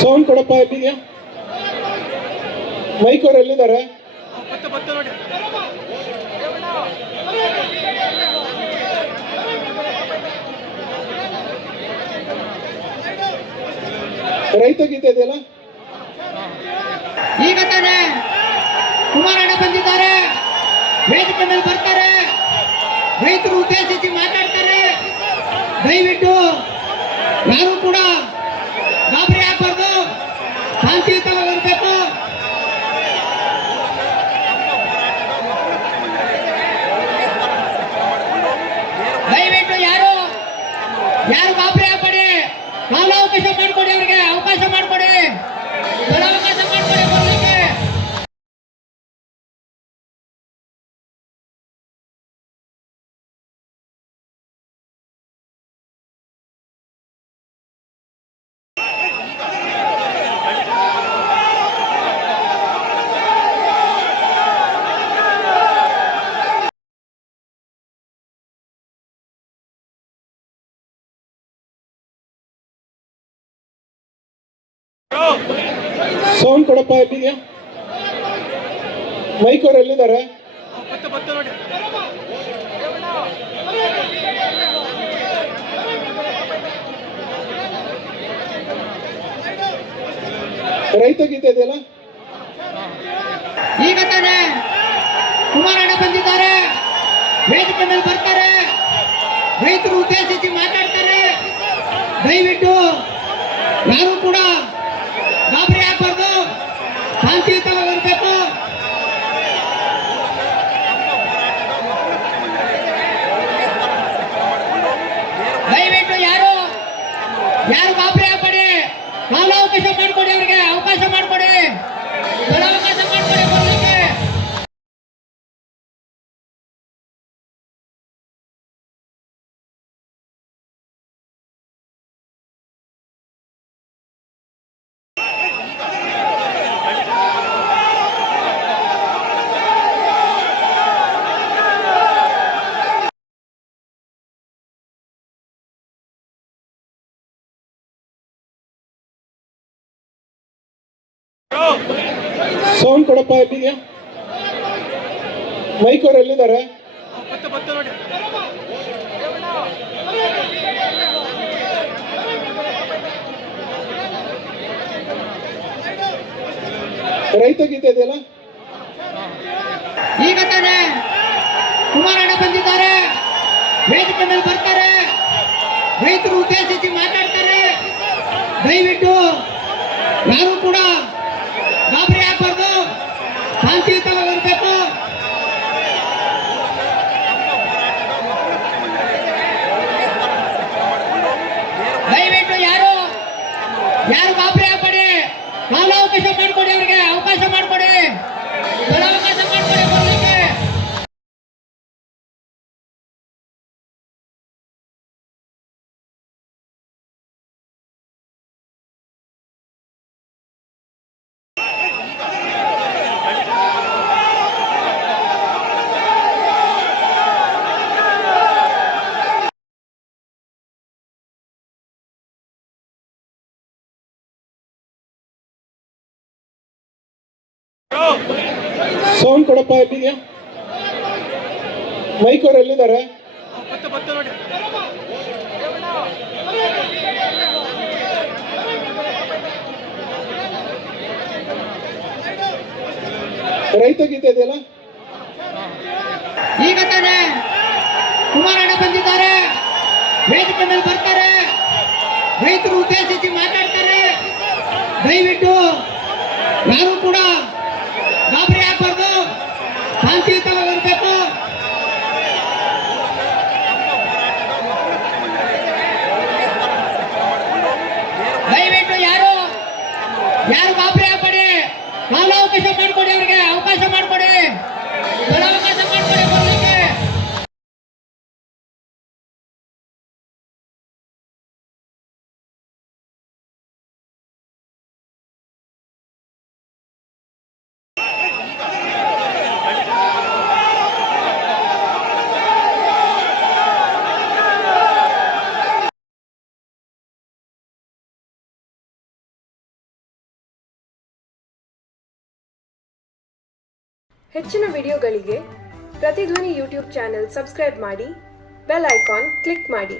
Sound ಕೊಡಪ್ಪ. ಎಲ್ಲಿದ್ಯಾ mic ಅವ್ರು ಎಲ್ಲಿದ್ದಾರೆ? ರೈತ ಗೀತೆ ಇದೆಯಲ್ಲ, ಈಗ ತಾನೇ ಕುಮಾರಣ್ಣ ಬಂದಿದ್ದಾರೆ, ವೇದಿಕೆ ಮೇಲೆ ಬರ್ತಾರೆ, ರೈತರು ಉದ್ದೇಶಿಸಿ ಮಾತಾಡ್ತಾರೆ. ದಯವಿಟ್ಟು ಯಾರು ಕೂಡ ಗಾಬರಿ ಆಗಬಾರ್ದು, ಶಾಂತಿಯುತವಾಗಿರ್ಬೇಕು. ದಯವಿಟ್ಟು ಯಾರು ಗಾಬರಿ ಆಗಬೇಡಿ, ಕಾಲಾವಕಾಶ ಮಾಡಿಕೊಡಿ, ಅವರಿಗೆ ಅವಕಾಶ ಮಾಡಿಕೊಡಿ, ಅವಕಾಶ ಮಾಡಿಕೊಡಿ ಬರ್ಲಿಕ್ಕೆ. ಸೌಂಡ್ ಕೊಡಪ್ಪ. ಎಲ್ಲಿದ್ಯಾ ಮೈಕ್ ಅವ್ರು ಎಲ್ಲಿದ್ದಾರೆ? ರೈತ ಗೀತೆ ಇದೆಯಲ್ಲ, ಈಗ ತಾನೇ ಕುಮಾರಣ್ಣ ಬಂದಿದ್ದಾರೆ, ವೇದಿಕೆ ಮೇಲೆ ಬರ್ತಾರೆ, ರೈತರು ಉದ್ದೇಶಿಸಿ ಮಾತಾಡ್ತಾರೆ. ದಯವಿಟ್ಟು ಯಾರು ಕೂಡ ಗಾಬರಿ ಆಗಬಾರ್ದು, ಶಾಂತಿಯುತವಾಗಿರ್ಬೇಕು. ದಯವಿಟ್ಟು ಯಾರು ಗಾಬರಿ ಆಗಬೇಡಿ, ಕಾಲಾವಕಾಶ ಮಾಡಿಕೊಡಿ, ಅವರಿಗೆ ಅವಕಾಶ ಮಾಡಿಕೊಡಿ, ಅವಕಾಶ ಮಾಡಿಕೊಡಿ ಬರ್ಲಿಕ್ಕೆ. ಸೌಂಡ್ ಕೊಡಪ್ಪ. ಎಲ್ಲಿದ್ಯಾ ಮೈಕ್ ಅವ್ರು ಎಲ್ಲಿದ್ದಾರೆ? ರೈತ ಗೀತೆ ಇದೆಯಲ್ಲ, ಈಗ ತಾನೇ ಕುಮಾರಣ್ಣ ಬಂದಿದ್ದಾರೆ, ವೇದಿಕೆ ಮೇಲೆ ಬರ್ತಾರೆ, ರೈತರು ಉದ್ದೇಶಿಸಿ ಮಾತಾಡ್ತಾರೆ. ದಯವಿಟ್ಟು ಯಾರು ಕೂಡ ಗಾಬರಿ ಆಗಬಾರ್ದು, ಶಾಂತಿಯುತವಾಗಿರ್ಬೇಕು. ದಯವಿಟ್ಟು ಯಾರು ಗಾಬರಿ ಆಗಬೇಡಿ, ಕಾಲಾವಕಾಶ ಮಾಡಿಕೊಡಿ, ಅವರಿಗೆ ಅವಕಾಶ ಮಾಡಿಕೊಡಿ, ಅವಕಾಶ ಮಾಡಿಕೊಡಿ ಬರ್ಲಿಕ್ಕೆ. ಸೌಂಡ್ ಕೊಡಪ್ಪ. ಎಲ್ಲಿದ್ಯಾ ಮೈಕ್ ಅವ್ರು ಎಲ್ಲಿದ್ದಾರೆ? ರೈತ ಗೀತೆ ಇದೆಯಲ್ಲ, ಈಗ ತಾನೇ ಕುಮಾರಣ್ಣ ಬಂದಿದ್ದಾರೆ, ವೇದಿಕೆ ಮೇಲೆ ಬರ್ತಾರೆ, ರೈತರು ಉದ್ದೇಶಿಸಿ ಮಾತಾಡ್ತಾರೆ. ದಯವಿಟ್ಟು ಯಾರು ಕೂಡ ಗಾಬರಿ ಆಗಬಾರ್ದು, ಶಾಂತಿಯುತವಾಗಿರ್ಬೇಕು. ದಯವಿಟ್ಟು ಯಾರು ಗಾಬರಿ ಆಗಬೇಡಿ, ಕಾಲಾವಕಾಶ ಮಾಡಿಕೊಡಿ, ಅವರಿಗೆ ಅವಕಾಶ ಮಾಡಿಕೊಡಿ, ಅವಕಾಶ ಮಾಡಿಕೊಡಿ ಬರ್ಲಿಕ್ಕೆ. ಹೆಚ್ಚಿನ ವಿಡಿಯೋಗಳಿಗೆ ಪ್ರತಿಧ್ವನಿ ಯೂಟ್ಯೂಬ್ ಚಾನೆಲ್ ಸಬ್ಸ್ಕ್ರೈಬ್ ಮಾಡಿ, ಬೆಲ್ ಐಕಾನ್ ಕ್ಲಿಕ್ ಮಾಡಿ.